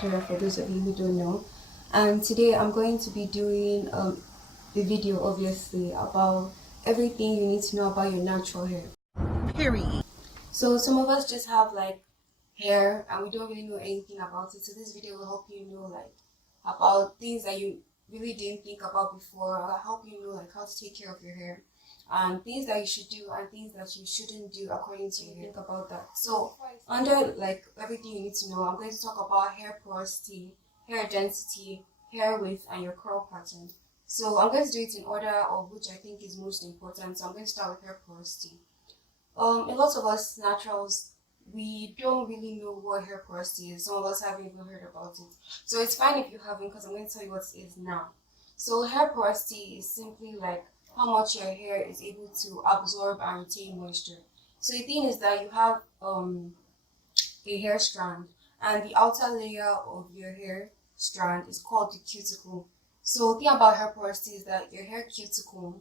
Chapter, for those of you who don't know. And today I'm going to be doing the video, obviously, about everything you need to know about your natural hair. Period. So some of us just have like hair and we don't really know anything about it. So this video will help you know like about things that you really didn't think about before, or help you know like how to take care of your hair and things that you should do and things that you shouldn't do according to you. Think about that. So under like everything you need to know, I'm going to talk about hair porosity, hair density, hair width, and your curl pattern. So I'm going to do it in order of which I think is most important. So I'm going to start with hair porosity. A lot of us naturals, we don't really know what hair porosity is. Some of us haven't even heard about it. So it's fine if you haven't, because I'm going to tell you what it is now. So hair porosity is simply like how much your hair is able to absorb and retain moisture. So the thing is that you have a hair strand, and the outer layer of your hair strand is called the cuticle. So the thing about hair porosity is that your hair cuticle,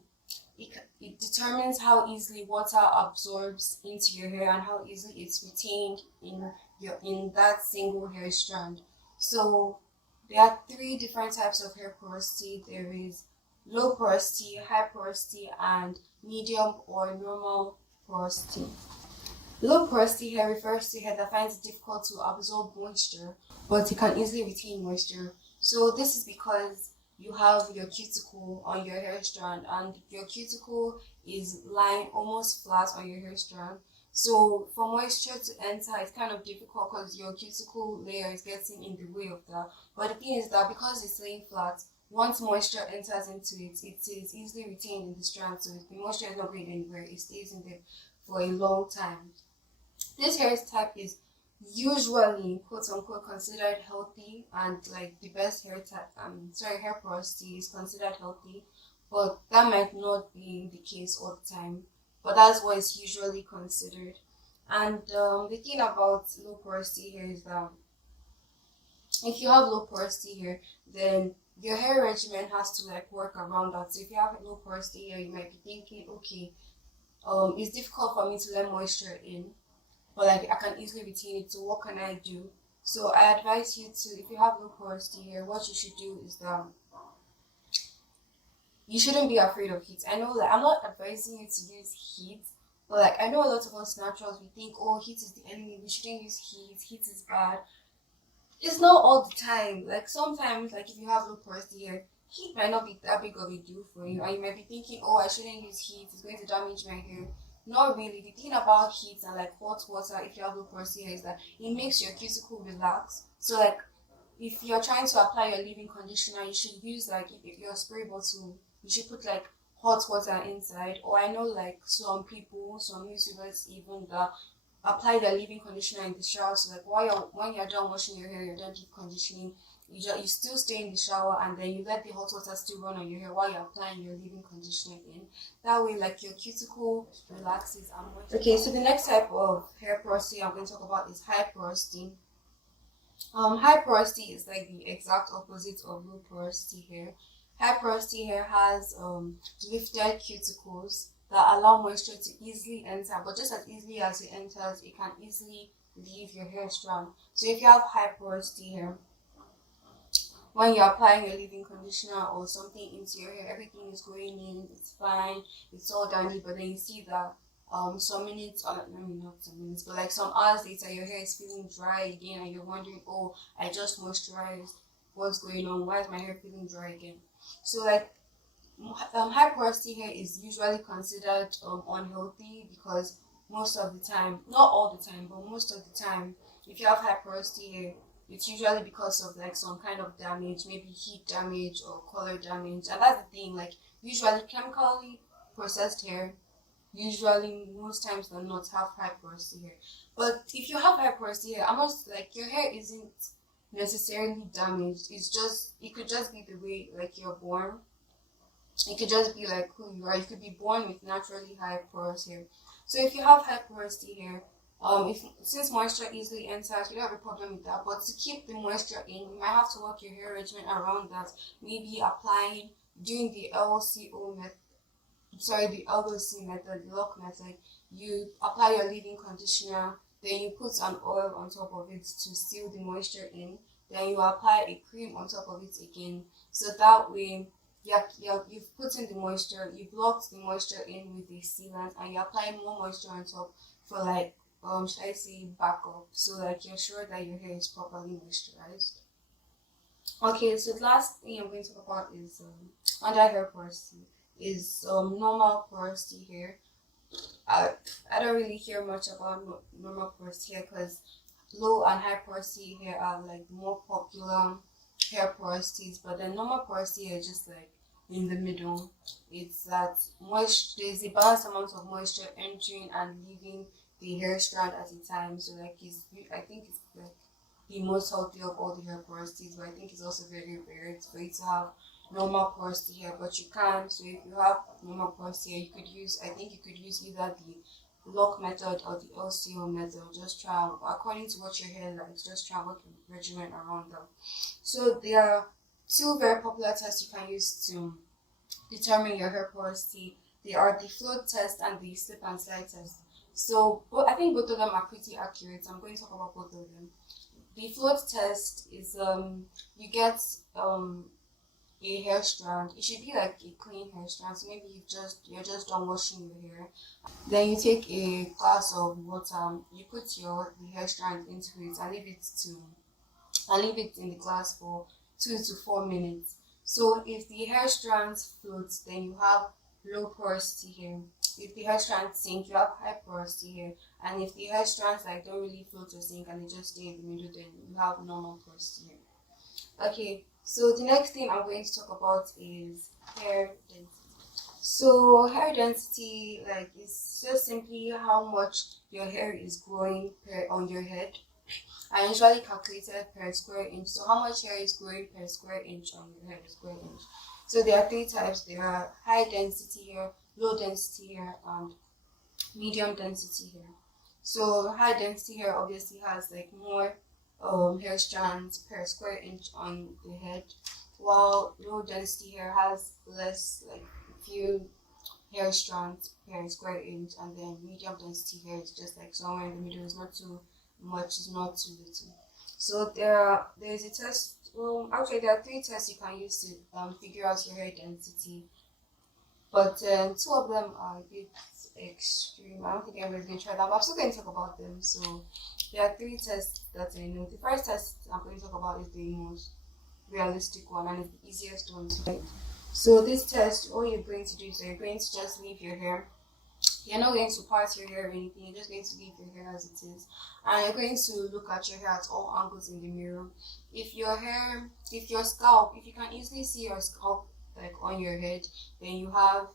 it determines how easily water absorbs into your hair and how easily it's retained in that single hair strand. So there are three different types of hair porosity. There is low porosity, high porosity, and medium or normal porosity. Low porosity hair refers to hair that finds it difficult to absorb moisture, but it can easily retain moisture. So this is because you have your cuticle on your hair strand, and your cuticle is lying almost flat on your hair strand. So for moisture to enter, it's kind of difficult because your cuticle layer is getting in the way of that. But the thing is that because it's laying flat, once moisture enters into it, it is easily retained in the strand. So the moisture is not going anywhere; it stays in there for a long time. This hair type is usually quote unquote considered healthy, and like the best hair type hair porosity is considered healthy, but that might not be the case all the time, but that's what is usually considered. And the thing about low porosity hair is that if you have low porosity hair, then your hair regimen has to like work around that. So if you have low porosity hair, you might be thinking, okay, it's difficult for me to let moisture in, but like I can easily retain it. So what can I do? So I advise you to, if you have low porosity hair, what you should do is that you shouldn't be afraid of heat. I know like I'm not advising you to use heat, but like I know a lot of us naturals, we think, oh, heat is the enemy, we shouldn't use heat, heat is bad. It's not all the time. Like sometimes, like if you have low porosity hair, heat might not be that big of a deal for you, and you might be thinking, oh, I shouldn't use heat, it's going to damage my hair. Not really. The thing about heat and like hot water, if you have low porosity hair, is that it makes your cuticle relax. So like if you're trying to apply your leave-in conditioner, you should use like if your spray bottle, you should put like hot water inside. Or I know like some people, some YouTubers even that apply their leave-in conditioner in the shower. So like when you're done washing your hair, you're done deep conditioning, you still stay in the shower and then you let the hot water still run on your hair while you're applying your leave-in conditioner in. That way like your cuticle relaxes and moisturizes. Okay, so the next type of hair porosity I'm going to talk about is high porosity. High porosity is like the exact opposite of low porosity hair. High porosity hair has lifted cuticles that allow moisture to easily enter, but just as easily as it enters, it can easily leave your hair strand. So if you have high porosity hair, when you're applying your leave-in conditioner or something into your hair, everything is going in, it's fine, it's all dandy, but then you see that some minutes, or maybe not some minutes, but like some hours later, your hair is feeling dry again, and you're wondering, oh, I just moisturized, what's going on? Why is my hair feeling dry again? So like high porosity hair is usually considered unhealthy because most of the time, not all the time, but most of the time, if you have high porosity hair, it's usually because of like some kind of damage, maybe heat damage or color damage. And that's the thing, like usually chemically processed hair, usually most times than not have high porosity hair. But if you have high porosity hair, almost like your hair isn't necessarily damaged. It could just be the way like you're born. It could just be like who you are. You could be born with naturally high porous hair. So if you have high porosity hair, if since moisture easily enters, you don't have a problem with that. But to keep the moisture in, you might have to work your hair regimen around that. Maybe applying doing the LCO method. Sorry, the LOC method, the lock method. You apply your leave-in conditioner, then you put an oil on top of it to seal the moisture in. then you apply a cream on top of it again. So that way, you've put in the moisture, you've locked the moisture in with the sealant, and you apply more moisture on top for like should I say backup, so like you're sure that your hair is properly moisturized. Okay, so the last thing I'm going to talk about is under hair porosity is normal porosity hair. I don't really hear much about normal porosity hair because low and high porosity hair are like more popular hair porosities, but then normal porosity hair is just like in the middle. It's that moisture, there's a balanced amount of moisture entering and leaving the hair strand at a time. So like I think it's like the most healthy of all the hair porosities, but I think it's also very rare for you to have normal porosity hair. But you can. So if you have normal porosity hair, I think you could use either the lock method or the LCO method. Just try according to what your hair likes. Just try work a regimen around them. So there are two very popular tests you can use to determine your hair porosity. They are the float test and the slip and slide test. So I think both of them are pretty accurate. I'm going to talk about both of them. The float test is you get a hair strand. It should be like a clean hair strand. So maybe you're just done washing your hair. Then you take a glass of water. You put the hair strand into it and leave it in the glass for 2 to 4 minutes. So if the hair strands float, then you have low porosity hair. If the hair strands sink, you have high porosity hair. And if the hair strands like don't really float or sink and they just stay in the middle, then you have normal porosity hair. Okay, so the next thing I'm going to talk about is hair density. So hair density like is just simply how much your hair is growing on your head. I usually calculate it per square inch. So how much hair is growing per square inch on your head square inch. So there are three types. There are high density hair, low density hair, and medium density hair. So high density hair obviously has like more hair strands per square inch on the head, while low density hair has less, like few hair strands per square inch, and then medium density hair is just like somewhere in the middle. It's not too much, it's not too little. So there's a test. Well, actually, there are three tests you can use to figure out your hair density, but two of them are a bit extreme. I don't think anybody's going to try that, but I'm still going to talk about them. So there are three tests that I know. The first test I'm going to talk about is the most realistic one and it's the easiest one to do. So this test, all you're going to do is you're going to just leave your hair. You're not going to part your hair or anything. You're just going to leave your hair as it is, and you're going to look at your hair at all angles in the mirror. If you can easily see your scalp like on your head, then you have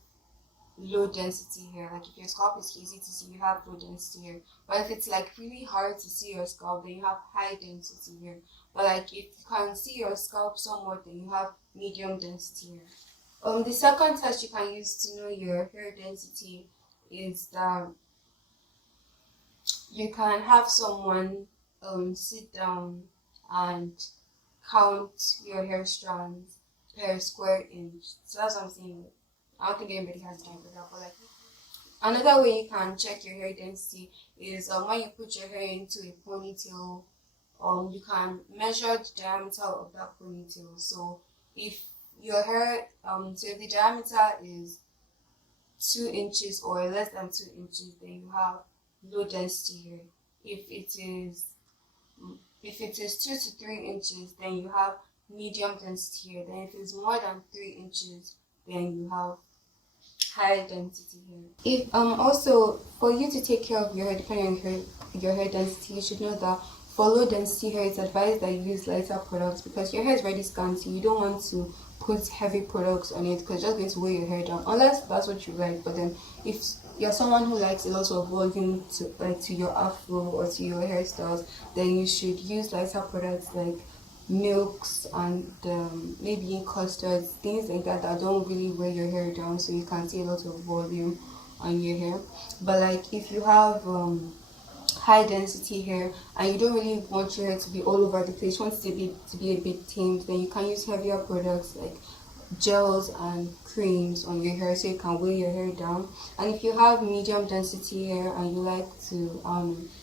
low density hair. Like if your scalp is easy to see, you have low density hair. But if it's like really hard to see your scalp, then you have high density hair. But like if you can see your scalp somewhat, then you have medium density hair. The second test you can use to know your hair density is that you can have someone sit down and count your hair strands per square inch. So that's what I'm saying. I don't think anybody has time for that, but like another way you can check your hair density is when you put your hair into a ponytail, you can measure the diameter of that ponytail. So if your hair, so if the diameter is 2 inches or less than 2 inches, then you have low density hair. If it is 2 to 3 inches, then you have medium density hair. Then if it's more than 3 inches, then you have high density hair. If also for you to take care of your hair, depending on your hair density, you should know that for low density hair, it's advised that you use lighter products because your hair is very scanty. You don't want to put heavy products on it because it's just going to weigh your hair down, unless that's what you like. But then if you're someone who likes a lot of volume to your afro or to your hairstyles, then you should use lighter products like milks and maybe custards, things like that don't really weigh your hair down, so you can see a lot of volume on your hair. But like if you have high density hair and you don't really want your hair to be all over the place, you want it to be a bit tamed, then you can use heavier products like gels and creams on your hair so you can weigh your hair down. And if you have medium density hair and you like to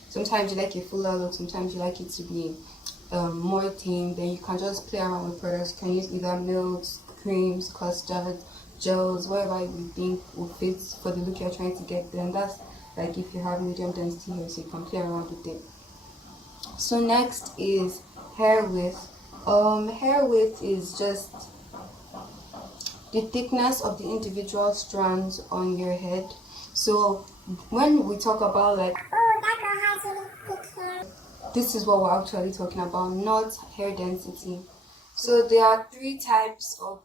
sometimes you like a fuller look, sometimes you like it to be more tame, then you can just play around with products. You can use either milks, creams, custards, gels, whatever you think will fit for the look you're trying to get. Then that's like if you have medium density hair, so you can play around with it. So next is hair width. Hair width is just the thickness of the individual strands on your head. So when we talk about like, oh, that girl has really thick hair, this is what we're actually talking about, not hair density. So there are three types of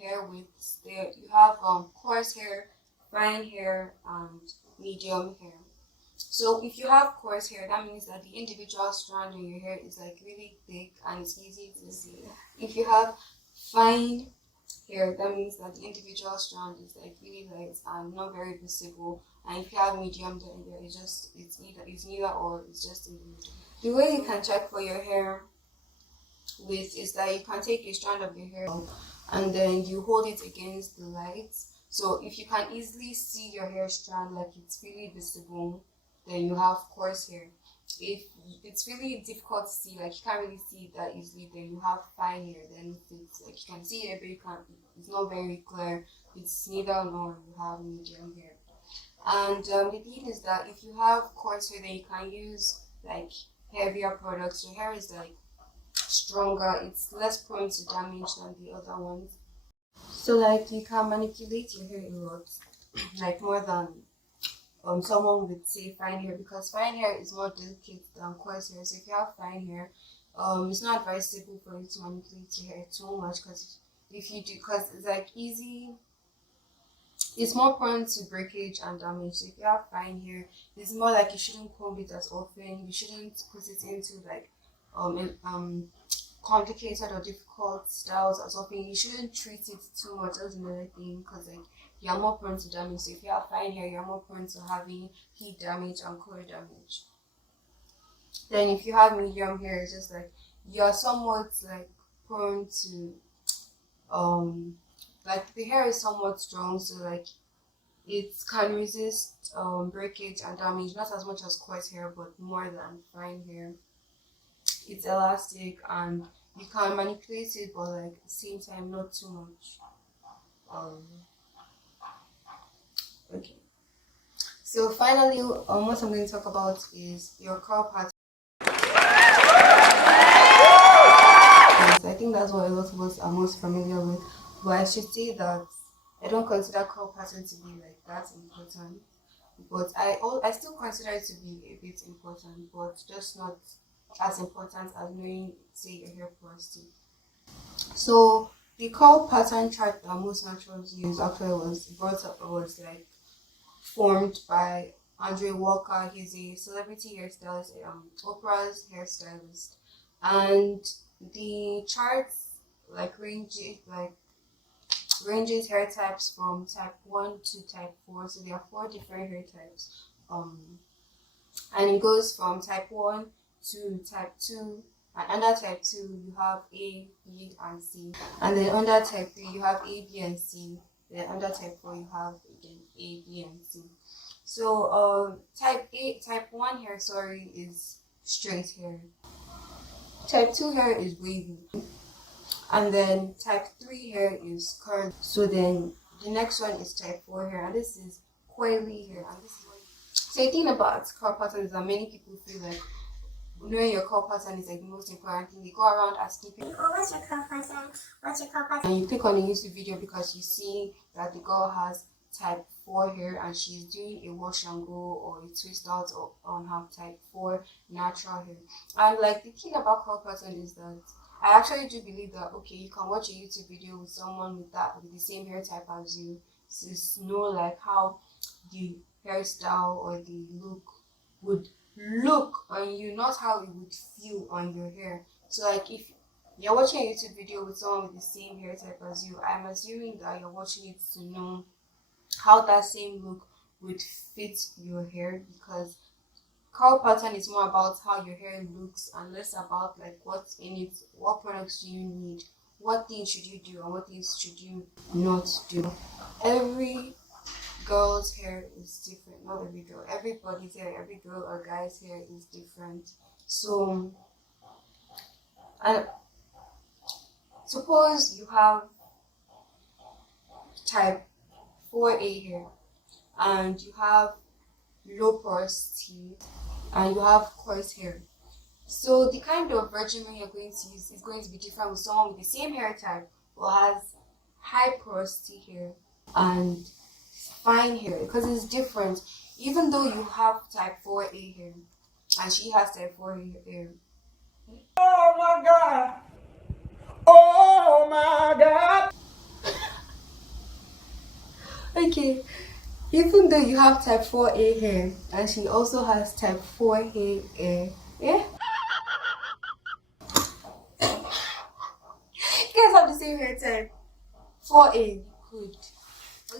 hair widths. There you have coarse hair, fine hair, and medium hair. So if you have coarse hair, that means that the individual strand in your hair is like really thick and it's easy to see. If you have fine hair, that means that the individual strand is like really light and not very visible. And if you have medium, then it's neither or, it's just in the middle. The way you can check for your hair width is that you can take a strand of your hair and then you hold it against the light. So if you can easily see your hair strand, like it's really visible, then you have coarse hair. If it's really difficult to see, like you can't really see it that easily, then you have fine hair. Then it's like you can see it, but it's not very clear. It's neither nor. You have medium hair. And the thing is that if you have coarse hair, then you can use like heavier products. Your hair is like stronger. It's less prone to damage than the other ones. So like you can manipulate your hair a lot, like more than someone with say fine hair, because fine hair is more delicate than coarse hair. So if you have fine hair, it's not advisable for you to manipulate your hair too much, because if you do, because it's like easy, it's more prone to breakage and damage. So if you have fine hair, it's more like you shouldn't comb it as often. You shouldn't put it into like complicated or difficult styles as often. You shouldn't treat it too much. That's another thing, because like you're more prone to damage. So if you have fine hair, you're more prone to having heat damage and color damage. Then if you have medium hair, it's just like you're somewhat like prone to like the hair is somewhat strong, so like it can resist breakage and damage, not as much as coarse hair, but more than fine hair. It's elastic and you can manipulate it, but like at the same time not too much. Okay. So finally, what I'm going to talk about is your curl pattern. I think that's what a lot of us are most familiar with. But I should say that I don't consider curl pattern to be like that important. But I still consider it to be a bit important, but just not as important as knowing, say, your hair porosity. So the curl pattern chart that most naturals use actually was like formed by Andre Walker. He's a celebrity hairstylist, Oprah's hairstylist, and the charts like ranges hair types from type 1 to type 4. So there are 4 different hair types. And it goes from type 1 to type 2. And under type 2 you have A, B, and C. And then under type 3 you have A, B, and C. Then under type 4 you have again A, B, and C. So type 1 hair, is straight hair. Type 2 hair is wavy. And then type 3 hair is curly. So then the next one is type 4 hair, and this is coily hair. And this is what. So the thing about curl pattern is that many people feel like knowing your curl pattern is like the most important thing. They go around asking people, oh, what's your curl pattern? What's your curl pattern? And you click on a YouTube video because you see that the girl has type 4 hair and she's doing a wash and go or a twist out on her type 4 natural hair. And like the thing about curl pattern is that I actually do believe that okay, you can watch a YouTube video with someone with the same hair type as you to know like how the hairstyle or the look would look on you, not how it would feel on your hair. So like if you're watching a YouTube video with someone with the same hair type as you, I'm assuming that you're watching it to know how that same look would fit your hair, because curl pattern is more about how your hair looks and less about like what's in it, what products do you need, what things should you do and what things should you not do. Every girl's hair is different. Not every girl, everybody's hair, every girl or guy's hair is different. So And suppose you have type 4A hair and you have low porosity and you have coarse hair. So the kind of regimen you're going to use is going to be different with someone with the same hair type who has high porosity hair and fine hair, because it's different. Even though you have type 4A hair and she has type 4A hair. Oh my God! Oh my God! Okay, even though you have type 4A hair and she also has type 4A hair, yeah? You guys have the same hair type. 4A, good.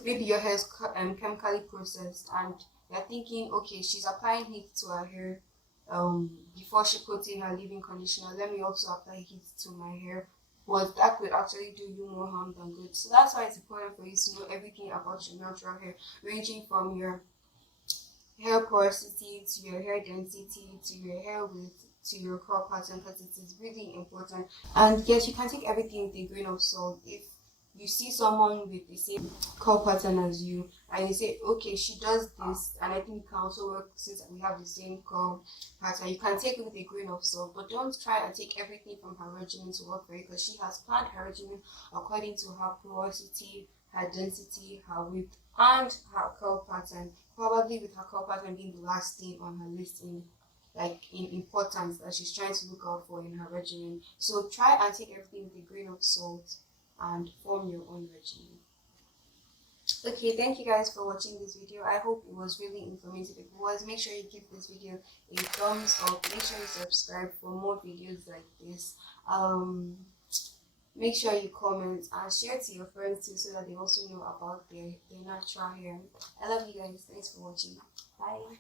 Maybe your hair is chemically processed and you're thinking, okay, she's applying heat to her hair before she puts in her leave-in conditioner. Let me also apply heat to my hair. But that could actually do you more harm than good. So that's why it's important for you to know everything about your natural hair, ranging from your hair porosity to your hair density to your hair width to your curl pattern, because it is really important. And yes, you can take everything with a grain of salt. If you see someone with the same curl pattern as you and you say, okay, she does this and I think it can also work since we have the same curl pattern, you can take it with a grain of salt, but don't try and take everything from her regimen to work for you, because she has planned her regimen according to her porosity, her density, her width, and her curl pattern, probably with her curl pattern being the last thing on her list in importance that she's trying to look out for in her regimen. So try and take everything with a grain of salt and form your own regimen. Okay, thank you guys for watching this video. I hope it was really informative. If it was, make sure you give this video a thumbs up. Make sure you subscribe for more videos like this. Make sure you comment and share to your friends too, so that they also know about their natural hair. I love you guys. Thanks for watching. Bye.